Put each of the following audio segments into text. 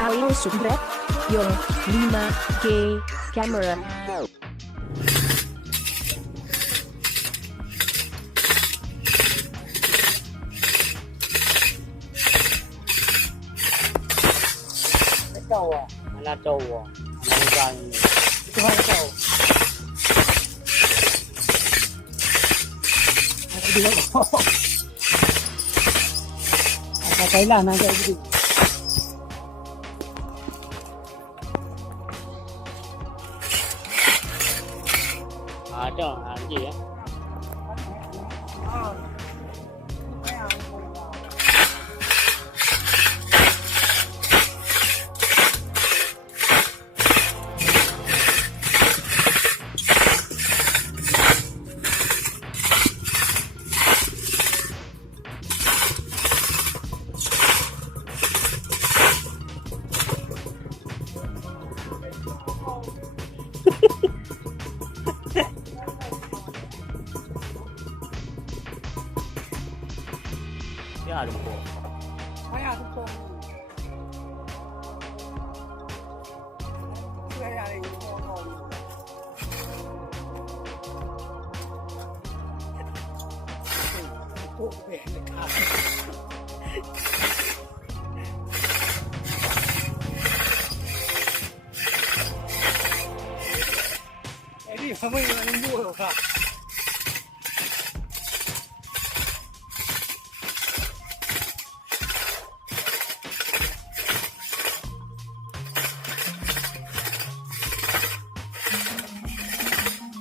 Ayo subscribe your 5K camera. Tahu ah, mana tahu ah, mana ni. Itu hal tahu. Dia pakailah nak jadi. Ada lagi ya. Ya lupa. Saya lupa. Saya lupa. Oh, benar. Ini apa yang nunggu kah?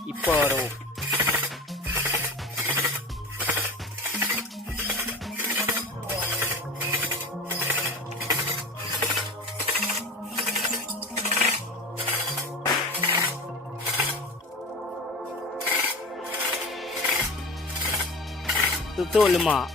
Iparo. Tutup lemak.